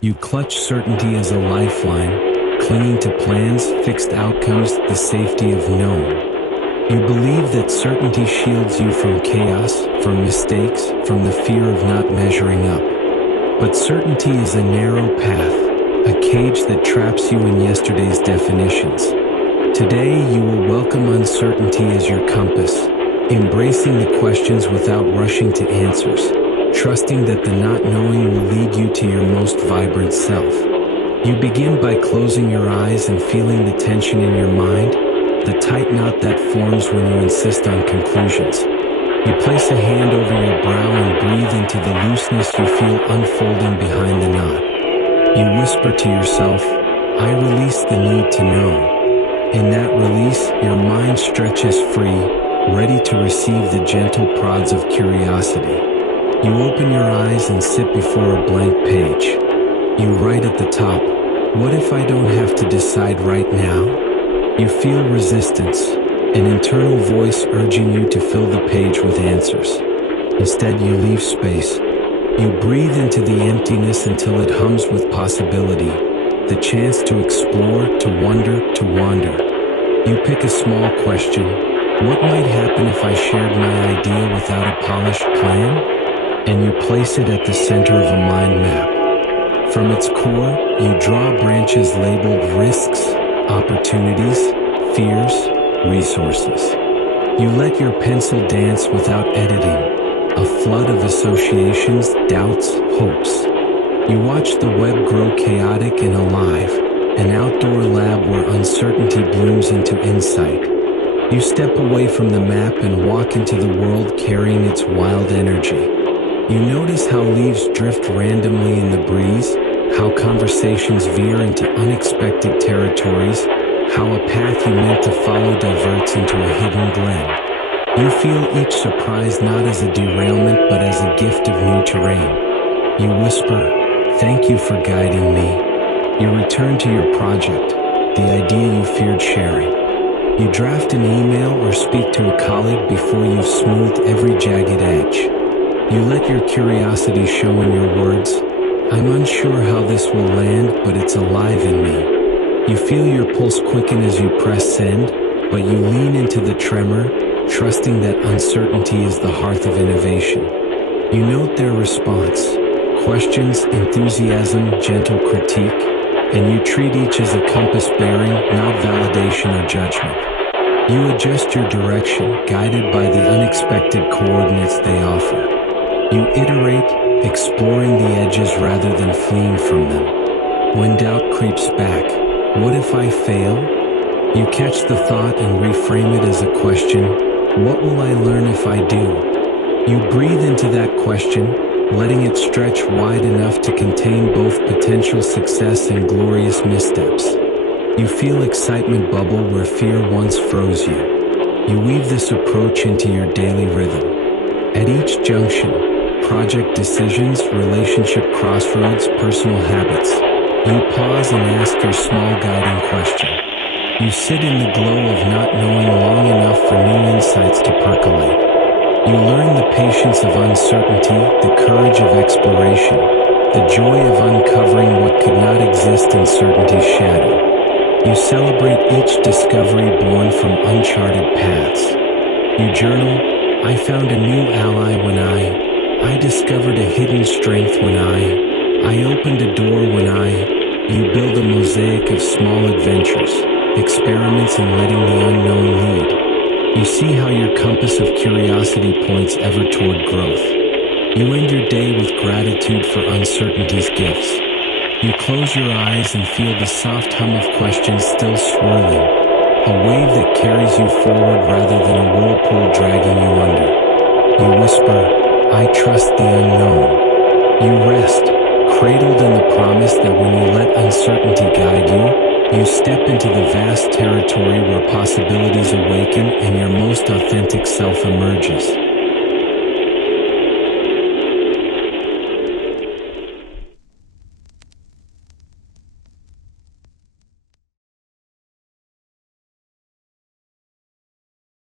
You clutch certainty as a lifeline, clinging to plans, fixed outcomes, the safety of known. You believe that certainty shields you from chaos, from mistakes, from the fear of not measuring up. But certainty is a narrow path, a cage that traps you in yesterday's definitions. Today, you will welcome uncertainty as your compass, embracing the questions without rushing to answers, trusting that the not knowing will lead you to your most vibrant self. You begin by closing your eyes and feeling the tension in your mind, the tight knot that forms when you insist on conclusions. You place a hand over your brow and breathe into the looseness you feel unfolding behind the knot. You whisper to yourself, "I release the need to know." In that release, your mind stretches free, ready to receive the gentle prods of curiosity. You open your eyes and sit before a blank page. You write at the top, "What if I don't have to decide right now?" You feel resistance, an internal voice urging you to fill the page with answers. Instead, you leave space. You breathe into the emptiness until it hums with possibility, the chance to explore, to wonder, to wander. You pick a small question. What might happen if I shared my idea without a polished plan? And you place it at the center of a mind map. From its core, you draw branches labeled risks, opportunities, fears, resources. You let your pencil dance without editing, a flood of associations, doubts, hopes. You watch the web grow chaotic and alive, an outdoor lab where uncertainty blooms into insight. You step away from the map and walk into the world carrying its wild energy. You notice how leaves drift randomly in the breeze, how conversations veer into unexpected territories, how a path you meant to follow diverts into a hidden glen. You feel each surprise not as a derailment but as a gift of new terrain. You whisper, "Thank you for guiding me." You return to your project, the idea you feared sharing. You draft an email or speak to a colleague before you've smoothed every jagged edge. You let your curiosity show in your words. "I'm unsure how this will land, but it's alive in me." You feel your pulse quicken as you press send, but you lean into the tremor, trusting that uncertainty is the hearth of innovation. You note their response, questions, enthusiasm, gentle critique, and you treat each as a compass bearing, not validation or judgment. You adjust your direction, guided by the unexpected coordinates they offer. You iterate, exploring the edges rather than fleeing from them. When doubt creeps back, what if I fail? You catch the thought and reframe it as a question, what will I learn if I do? You breathe into that question, letting it stretch wide enough to contain both potential success and glorious missteps. You feel excitement bubble where fear once froze you. You weave this approach into your daily rhythm. At each junction, project decisions, relationship crossroads, personal habits, you pause and ask your small guiding question. You sit in the glow of not knowing long enough for new insights to percolate. You learn the patience of uncertainty, the courage of exploration, the joy of uncovering what could not exist in certainty's shadow. You celebrate each discovery born from uncharted paths. You journal, "I found a new ally when I discovered a hidden strength when I opened a door when You build a mosaic of small adventures, experiments in letting the unknown lead. You see how your compass of curiosity points ever toward growth. You end your day with gratitude for uncertainty's gifts. You close your eyes and feel the soft hum of questions still swirling, a wave that carries you forward rather than a whirlpool dragging you under. You whisper, "I trust the unknown." You rest, cradled in the promise that when you let uncertainty guide you, you step into the vast territory where possibilities awaken and your most authentic self emerges.